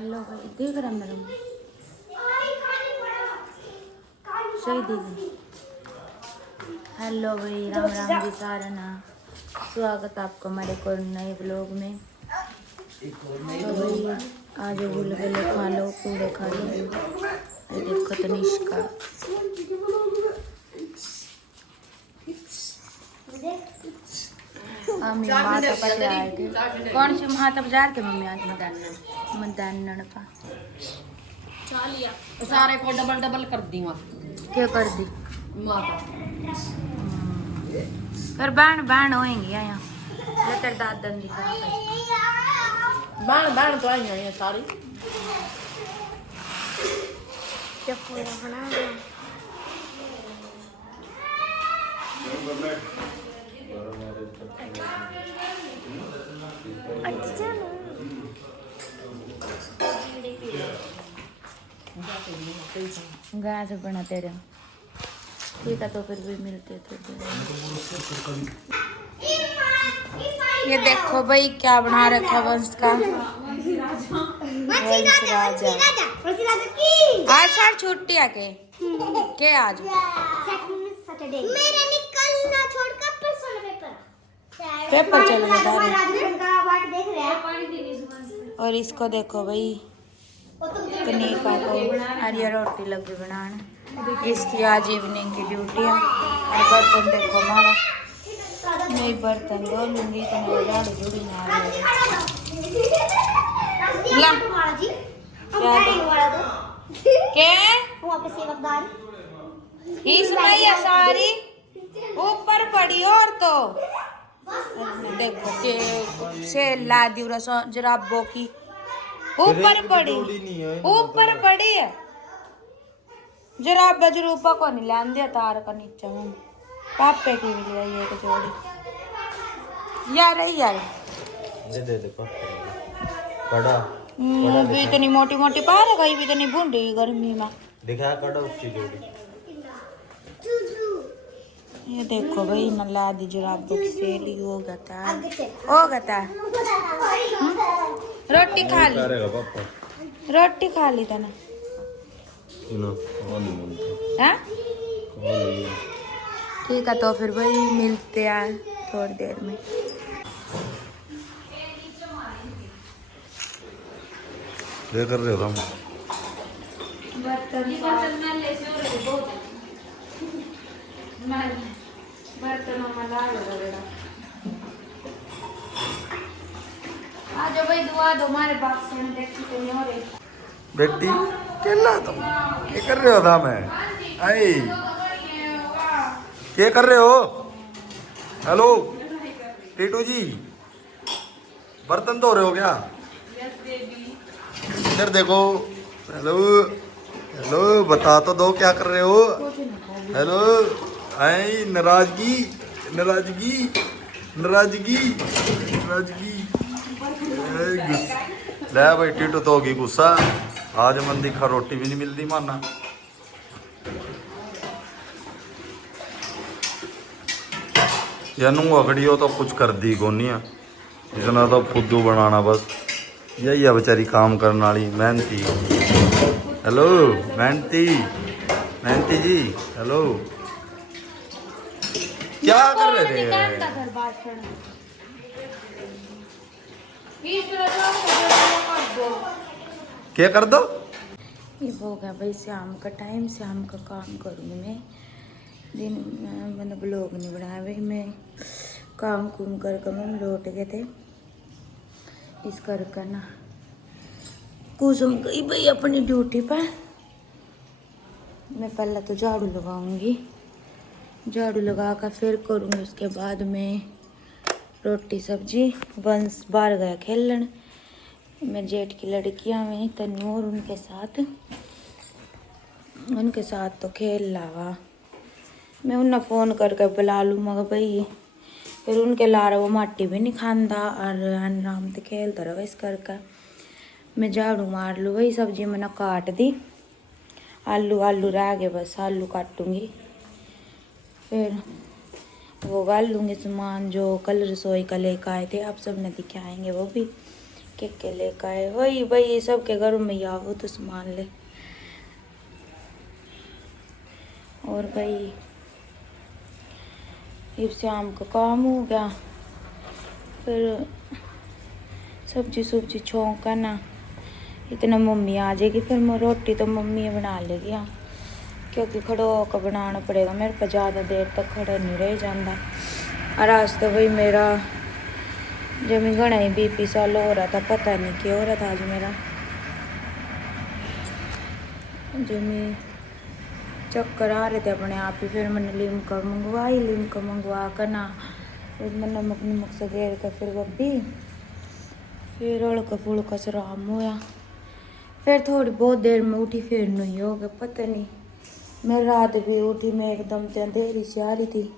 Hello भाई, देख रहा मेरा सही देख। हेलो भाई, राम राम जी सारना। स्वागत है आपका हमारे को नए ब्लॉग में। तो भाई आज भूल गए खा लो, पूरे खा लो। ये देखो तनिष्का मम्मी माता पर आए थे। कौन सी माता पर जा रहे थे मम्मी आज? मदान का सारे को डबल डबल कर दी माँ। क्या कर दी माता फिर बहन बहन होएंगी यहाँ लेकर दादन दिखा बहन बहन तो आई हैं सारी। क्या पूरा बना रहे गाय से बना तेरे। ठीक है तो फिर भी मिलते थे। ये देखो भाई क्या बना रखा वंश का। वंश राजा आज सर छुट्टी आके के आज मेरा निकलना छोड़कर पेपर चल गया। देख रहे हैं। और इसको देखो भाई कनिका को हरिया रोटी लगी बनाने। इसकी आज इवनिंग की ड्यूटी है। और बर्तन देखो हमारा नहीं बर्तन धो लूंगी तो मैं झाड़ू झूड़ी मार ला क्या इसमें सारी ऊपर पड़ी और तो देखो के से ला दी जराबों की ऊपर पड़ी है जराबा जरूपा को नहीं लान दिया तार का नीचे में पापे की भी लिया ये जोड़ी यार दे कड़ा भी इतनी मोटी मोटी पा रहा कहीं भी इतनी भून रही गर्मी में दिखा कड़ा उसकी जोड़ी। ये देखो भाई नला दी जराबों की सेली हो गया रोटी खा ली रोटी खा ली तने हाँ ठीक है तो फिर भाई मिलते हैं थोड़ी देर में। क्या कर रहे हो तुम? आज भाई दुआ दो हमारे बाप से हम देखी तो नहीं हो रही बेटी केला तुम क्या कर रहे हो था मैं आई क्या कर रहे हो? हेलो टीटू जी बर्तन धो रहे हो क्या? इधर देखो। हेलो हेलो बता तो दो क्या कर रहे हो? हेलो आई नाराजगी नाराजगी नाराजगी नाराजगी ले भाई टीटू तो होगी गुस्सा। आज मन दिखा रोटी भी नहीं मिलती माना। यानू अगड़ी हो तो कुछ कर दी कोनिया इतना तो फुद्दू बनाना बस यही है बेचारी काम करने वाली मेहनती। हेलो मेहनती जी हेलो क्या कर रहे थे? क्या कर दो? ये हो गया भाई शाम का टाइम। शाम का काम करूँगी मैं। दिन में मैंने ब्लॉग नहीं बनाया भाई। मैं काम कुम कर मैं लौट गए थे इस कर ना कुसुम गई भाई अपनी ड्यूटी पर। मैं पहले तो झाड़ू लगाऊंगी, झाड़ू लगा कर फिर करूँगी। उसके बाद में रोटी सब्जी। वंश बाहर गया खेलन। मेरे जेठ की लड़कियां में तन्नू और उनके साथ तो खेल लावा। मैं उन्हें फ़ोन करके बुला लूँ मगर भाई फिर उनके लारा वो माटी भी नहीं खांदा और आराम से खेलता रहा। इस करके मैं झाड़ू मार लूँ। वही सब्जी मैंने काट दी। आलू रह गए बस आलू काटूँगी फिर वो गाल लूँगी सामान जो कल रसोई का लेकर आए थे। आप सब ने दिखाएंगे वो भी के लेकर आए। वही भाई सबके घरों में ही आओ तो सामान ले। और भाई अब शाम का काम हो गया, फिर सब्जी सुब्जी छोंका ना, इतना मम्मी आ जाएगी फिर मैं रोटी तो मम्मी बना लेगी। हाँ, क्योंकि खड़ो होकर बनाना पड़ेगा मेरे पर, ज़्यादा देर तक खड़ा नहीं रह जाता। और आज तो भाई मेरा जब मैं घना ही BP सा लो हो रहा था, पता नहीं क्यों हो रहा था आज मेरा। जब मैं चक्कर आ रहे थे अपने आप ही, फिर मैंने लिमका मंगवाई। लिमका मंगवा कर ना उसमें नमक नमक से घेर कर फिर बब्बी, फिर हल्का फुल्का आराम होया। फिर थोड़ी बहुत देर में उठी, फिर नहीं हो गया पता नहीं। मैं रात भी उठी, मैं एकदम से अंधेरी से आ रही थी।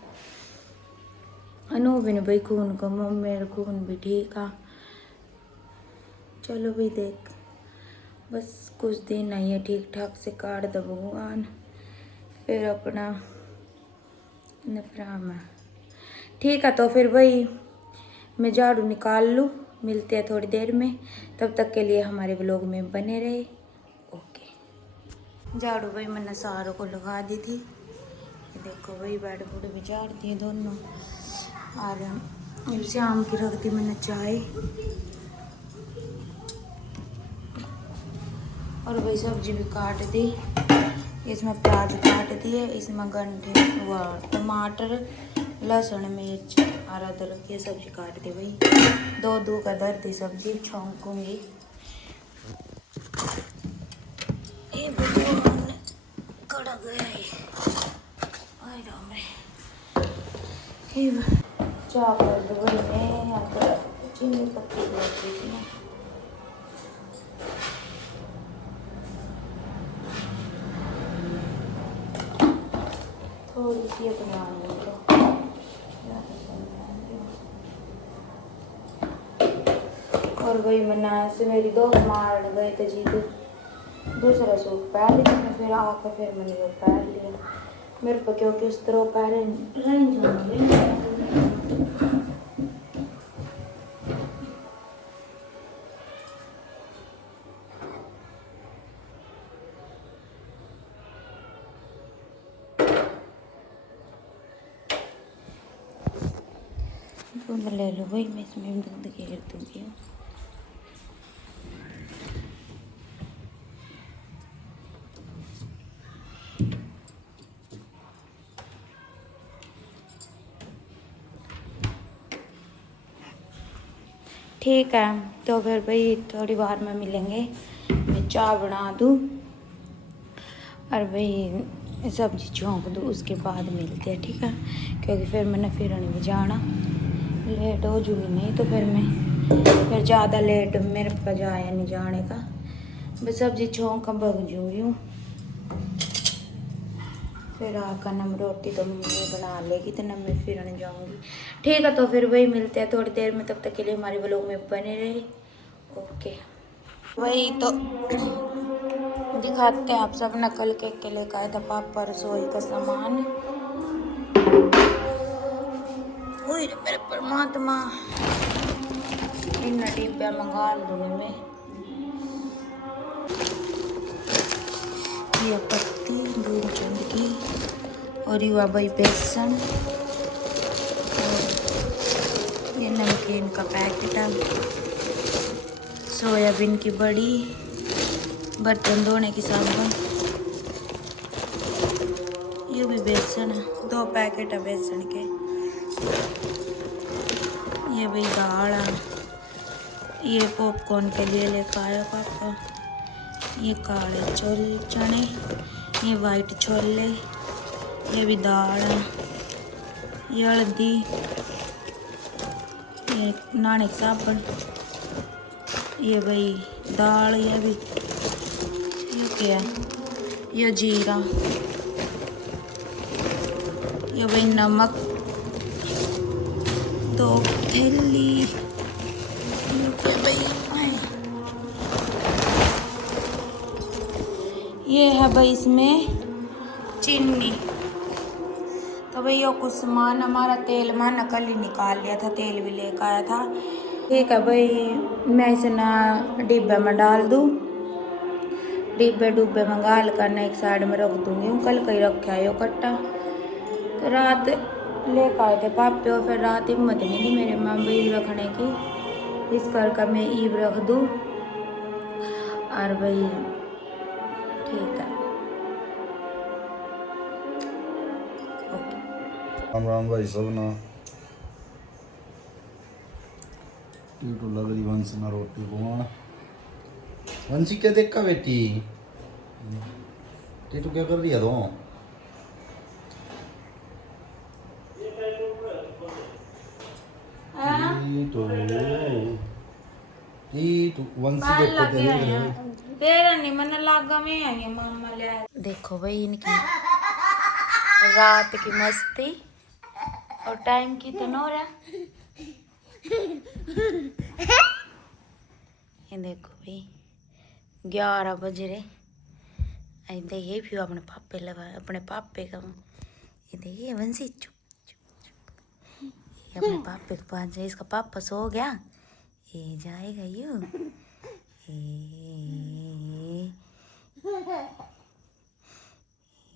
अनु भी नहीं भाई खून का, मेरा खून भी ठीक है। चलो भाई देख, बस कुछ दिन आई है ठीक ठाक से काट दो भगवान, फिर अपना नपरामा ठीक है। तो फिर भाई मैं झाड़ू निकाल लूँ, मिलते हैं थोड़ी देर में। तब तक के लिए हमारे ब्लॉग में बने रहे। ओके। झाड़ू भाई मैंने सारों को लगा दी थी, ये देखो भाई बेड बुड भी झाड़ दिए दोनों। और शाम की रख दी मैंने चाय। और भाई सब्जी भी काट दी, इसमें प्याज काट दिए, इसमें गंढे व टमाटर लहसुन मिर्च और अदरक ये सब्जी काट दी भाई। दो का दर दी सब्जी छौंकूंगी। ये भगवान कड़ा गया है, आए राम रे। चावल में अदरक चीनी पत्ती लगी थी ना, थोड़ी सी बना लो। और वही मना से मेरी दो मार गए थे जी, दूसरा सूट पहन लिया मैं, फिर आकर फिर मैंने वो पहन लिया मेरे पर, क्योंकि उस तरह पहन दूध ले लो भाई, मैं इसमें दूध घेर दूँगी। ठीक है, तो फिर भाई थोड़ी बार में मिलेंगे, मैं चाय बना दूँ और भाई सब्जी छोंक दूँ, उसके बाद मिलते हैं ठीक है। क्योंकि फिर मैंने फिरने भी जाना, लेट हो जूँगी नहीं तो फिर ज़्यादा लेट मेरे पास जाया नहीं जाने का। बस सब्जी छोंक कर भग जूँगी हूँ, फिर आकर नम रोटी तो मम्मी बना लेगी तो नम मैं फिरने जाऊँगी ठीक है। तो फिर वही मिलते हैं थोड़ी देर में, तब तक के लिए हमारे ब्लॉग में बने रहे। ओके। वही तो दिखाते हैं आप सब, नकल के लेकर आया था पापा रसोई का सामान। ओए मेरे परमात्मा, इन डिब्बा मंगा लूँगी मैं। ये पत्ती दूध चंद की, और युवा भाई बेसन, ये नमकीन का पैकेट है, सोयाबीन की बड़ी, बर्तन धोने की साबुन, ये भी बेसन है, 2 पैकेट है बेसन के। ये भी दाल है, ये पॉपकॉर्न के लिए लेकर आया पापा। ये काले चने, ये वाइट छोले, ये भी दाल है, ये हल्दी, ये नहाने की साबुन, ये भाई दाल, ये भी ये क्या है, ये जीरा, ये भाई नमक, 2 थैली, ये क्या भाई, ये है भाई इसमें चीनी। तो भाई ये कुछ सामान हमारा, तेल माना कल ही निकाल लिया था, तेल भी लेकर आया था। ठीक है भाई, मैं इसे ना डिब्बे में डाल दूँ, डिब्बे डुब्बे में गाल कर ना एक साइड में रख दूँगी। कल का ही रखा है यो कट्टा, तो रात लेकर आए थे पापे और फिर रात हिम्मत नहीं थी मेरे माँ ईब रखने की, इस करके मैं ईब रख दूँ। और भाई ठीक है, ओके। राम राम भाई सब ना टीटू लग रही वंश ना रोटी बनाना। वंशी क्या देखा बेटी, टीटू क्या कर रही है तो टीटू टीटू वंशी देखो तेरा नहीं मन लागा में आई मामा ले। देखो भाई इनकी रात की मस्ती, और टाइम की तो नौ रहा। ये देखो भाई 11 बज रहे। आई देखिए भी अपने पापे लगा, अपने पापे का ये देखिए वंशी चुप चुप चुप, ये अपने पापे के पास जाए। इसका पापा सो गया, ये जाएगा यू,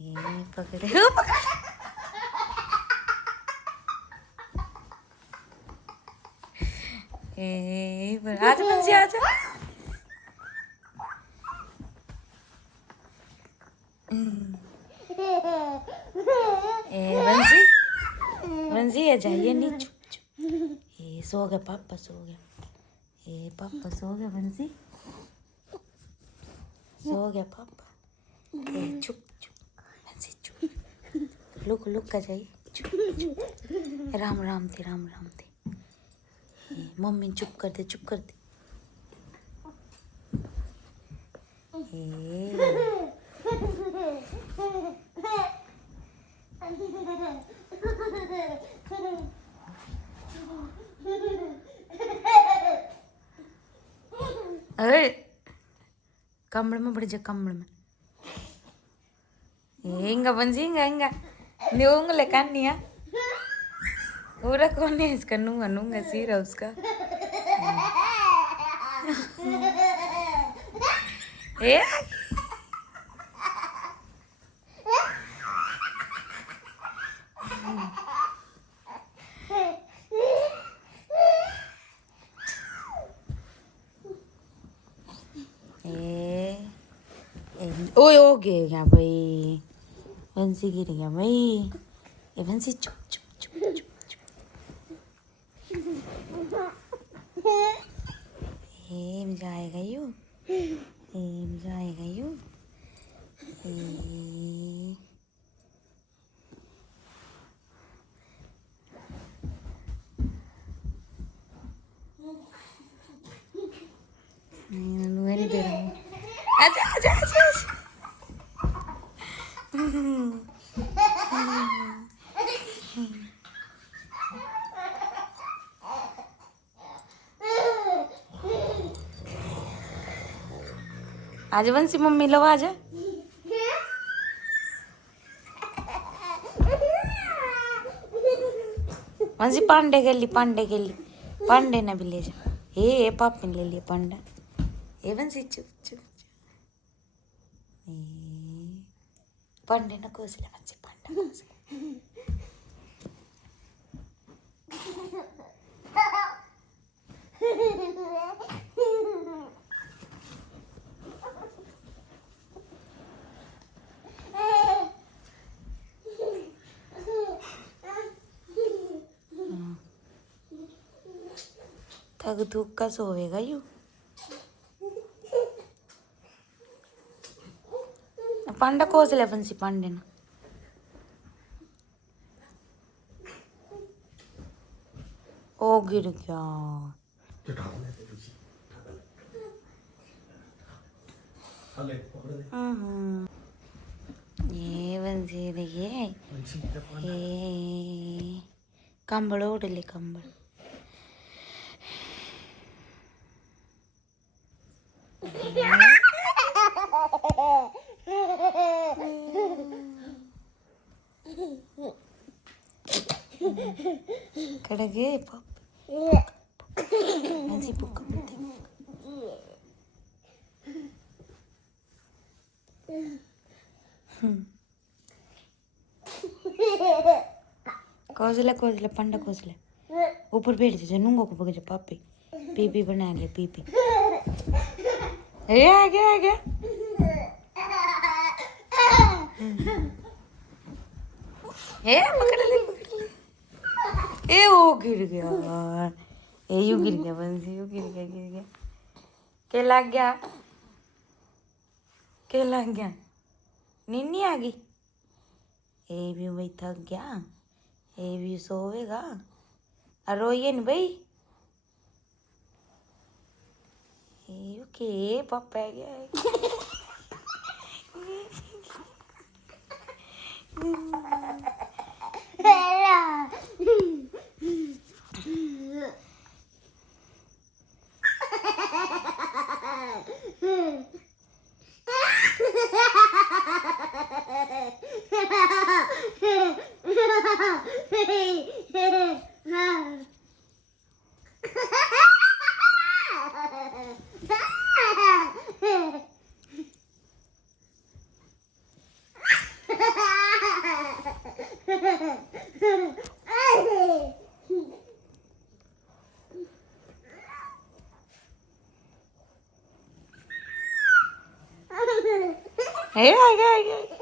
ये पकड़े आज वंशी आजा। वंशी वंशी आ जाइए नहीं, चुप चुप। ये सो गया, पापा सो गया, ये पापा सो गया, वंशी सो गया पापा। ये चुप चुप वंशी चुप, लुक लुक का जाइए, चुप चुप। राम राम थे, राम राम थे। मम्मी चुप कर दे, चुप कर दे। अरे कमरे में बढ़ जा, कमरे में इंगा बंजी इंगा इंगा न्यूंग ले कानिया पूरा कौन है इसका, नूंगा नूंगा सीरा उसका। ए ओए ओ गिर गया भाई, वंशी गिर गया भाई। ये वंशी चुप चुप चुप चुप चुप। एम जाएगा यू, एम जाएगा यू। नहीं दे रहा हूँ, आजा आजा आजा। आज वंशी मम्मी लो आजा। वंशी पांडे गेली, पांडे गेली, पांडे ने भी ले जा। ए पापा ने ले लिया पांडा। ए वंशी चुप चुप चुप। पांडे ने कोसले, वंशी पांडा कोसले। थक थूक का सोएगा यू। पांडा कोसले वंशी पांडे ने। ओ गिर गया। ये वंशी देखिए, ये कंबल ओढ़ ले, कंबल। कड़गे पाप सी बुक कोसले कोसले पंडा कोसले ऊपर बैठ जा नूंगो को पकड़ पापी पीपी बना ले पीपी ए आ गया ए पकड़ ले ए वो गिर गया ए यू गिर गया बंसी यू गिर गया के लग गया नीनी आ गई ए भी भाई थक गया ए भी सोएगा और रोइए न भाई ए ओके पापा आ गया आ गया